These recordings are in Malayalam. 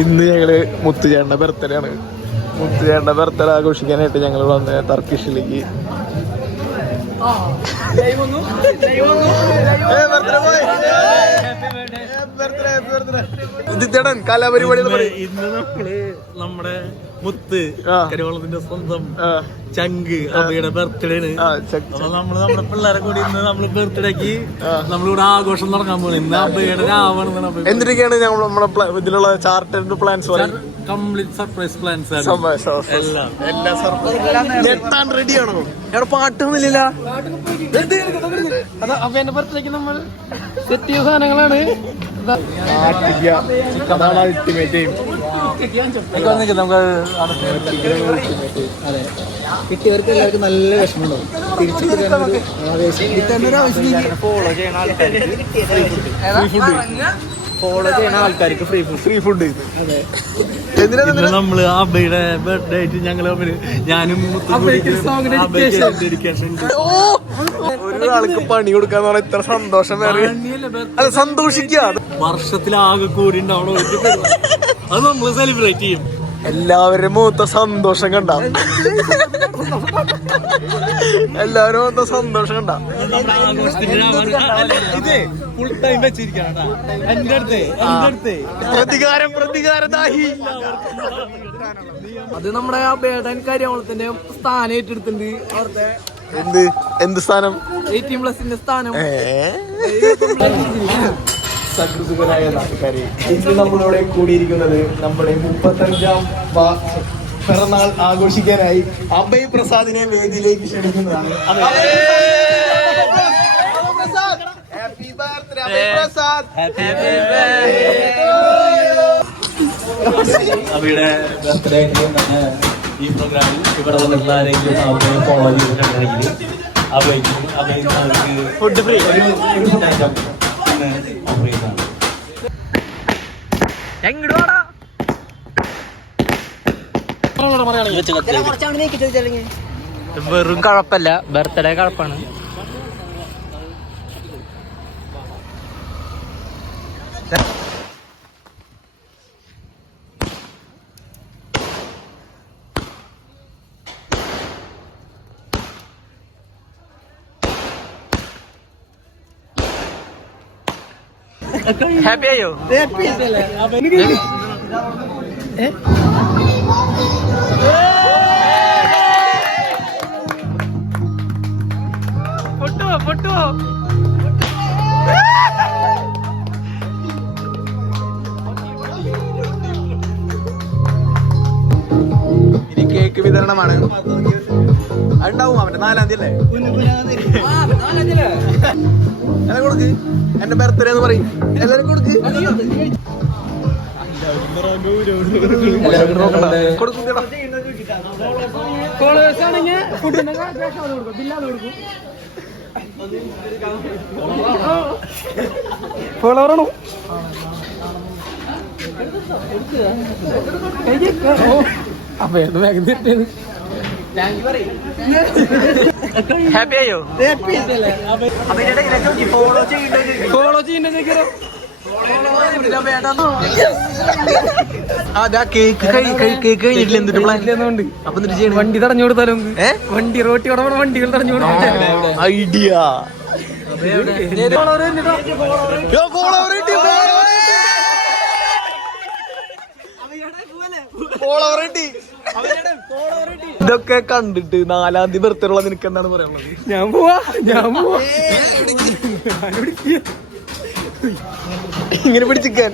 ഇന്ന് ഞങ്ങള് മുത്തുചേട്ടന്റെ ബർത്ത്ഡേ ആണ്. മുത്തുചേട്ടന്റെ ബർത്ത്ഡേ ആഘോഷിക്കാനായിട്ട് ഞങ്ങൾ വന്ന ടർക്കിഷിലേക്ക്. കലാപരിപാടി ഇന്ന് നമ്മള് നമ്മുടെ മുത്ത് കരിവളത്തിന്റെ സ്വന്തം ചങ്ക് അബയുടെ ബർത്ത്ഡേ ആണ്. നമ്മള് നമ്മുടെ പിള്ളേരെ കൂടി ഇന്ന് നമ്മള് ബർത്ത്ഡേക്ക് നമ്മളിവിടെ ആഘോഷം തുടങ്ങാൻ പോകുന്നത്. ഇന്ന് അബയുടെ രാവണെന്നാണ്. എന്തൊക്കെയാണ് നമ്മുടെ ഇതിലുള്ള chartered plans? Complete surprise plans ആണ്. എല്ലാം റെഡിയാണോ? എവിടെ പാട്ടൊന്നുമില്ല. അബയുടെ ബർത്ത്ഡേക്ക് നമ്മൾ സെറ്റ് ചെയ്ത സാധനങ്ങളാണ്. അൾട്ടിമേറ്റ്. കിട്ടിയവർക്ക് എല്ലാവർക്കും നല്ല വിഷമമുണ്ടാവും. ഫോളോ ചെയ്യുന്ന ആൾക്കാർക്ക് ഫ്രീ ഫുഡ്. നമ്മള് അബയുടെ ബർത്ത്ഡേ ആയിട്ട് ഞങ്ങള് ഞാനും ഒരാൾക്ക് പണി കൊടുക്കാന്ന് പറഞ്ഞാൽ ഇത്ര സന്തോഷം വേറെ. അത് സന്തോഷിക്കുക. വർഷത്തിലാകെ കൂടി ഉണ്ടാവണം. അത് നമ്മള് സെലിബ്രേറ്റ് ചെയ്യും. എല്ലാവരും മൂത്ത സന്തോഷം കണ്ട. എല്ലാവരും മൂത്ത സന്തോഷം കണ്ട. ഇത് ഫുൾ ടൈം വെച്ചിരിക്കണം. പ്രതികാരദാഹി. അത് നമ്മുടെ അബേടൻ കരിവളത്തിന്റെ സ്ഥാനം ഏറ്റെടുത്തിട്ടുണ്ട്. അവിടുത്തെ എന്ത് സ്ഥാനം? 18+ സ്ഥാനം. സകൃസുഖരായ നാട്ടുകാരെ, ഇന്ന് നമ്മളിവിടെ കൂടിയിരിക്കുന്നത് നമ്മുടെ 35ാം പിറന്നാൾ ആഘോഷിക്കാനായി അഭയ് പ്രസാദിനെ വേദിയിലേക്ക് ക്ഷണിക്കുന്നതാണ്. അബയുടെ ബർത്ത്ഡേ ഈ പ്രോഗ്രാമിൽ ഇവിടെ വന്നിട്ടുള്ള ആരെങ്കിലും ഫോളോ ചെയ്തിട്ടുണ്ടെങ്കിൽ ഫുഡ് ഫ്രീ വെറും കഴപ്പല്ല, ബർത്ത്ഡേ കഴപ്പാണ്. ഹാപ്പി ആയോ? പൊട്ടോ ഇനി കേക്ക് വിതരണമാണ്. അതുണ്ടാവും അവന്റെ 4-ാം തീയതി അല്ലേ? എല്ലാം കൊടുക്ക്. എന്റെ ബർത്ത്ഡേ എന്ന് പറയും. എല്ലാരും കൊടുക്ക്. ഫോളോവറാണോ? ഹാപ്പി ആയോ? ഫോളോ ചെയ്യുന്ന വണ്ടി തടഞ്ഞു കൊടുത്താലോ? വണ്ടി റോട്ടി വണ്ടികൾ തടഞ്ഞു കൊടുത്താലോ? ഐഡിയ. ഇതൊക്കെ കണ്ടിട്ട് 4-ാം തീയതി ബർത്ത്ഡേ ഉള്ള നിനക്ക് എന്താണ് പറയാനുള്ളത്? ഞാൻ പോവാ ഇങ്ങനെ പിടിച്ചിക്കാൻ.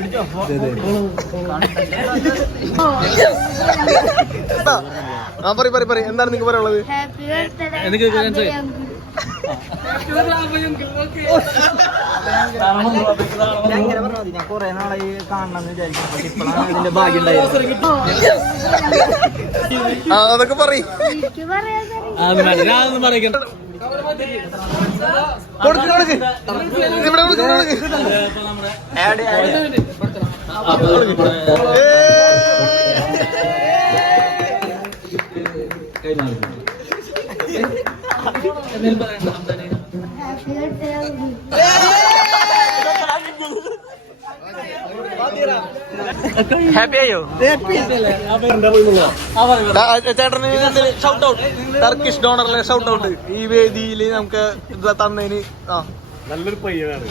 പറ എന്താണ് നിനക്ക് പറയാനുള്ളത്? കൊറേ നാളായി കാണണമെന്ന് വിചാരിക്കും. ഇപ്പോഴാണ് ഇതിന്റെ ഭാഗ്യം ഉണ്ടായത്. അതൊക്കെ പറയും. ഹാപ്പി ആയോ ചേട്ടന് ഷൗട്ട് ഔട്ട് ടർക്കിഷ് ഡോണറിലെ ഷൗട്ട് ഔട്ട് ഈ വേദിയിൽ നമുക്ക് ഇത് തന്നതിന്. ആ നല്ലൊരു പയ്യനാണ്.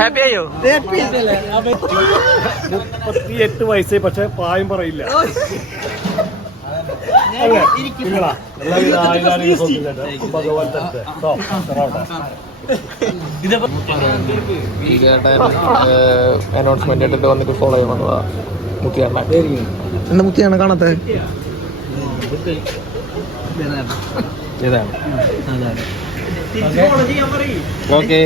ഹാപ്പി ആയോ 38 വയസ്സായി, പക്ഷെ പ്രായം പറയില്ല. ഭഗവാൻ അനൗൺസ്മെന്റ് ഇട്ടിട്ട് വന്നിട്ട് ഫോളോ ചെയ്യാൻ വന്നതാ മുത്തിയാണ്. എന്താ മുത്തിയാണ് കാണാത്ത? ഓക്കെ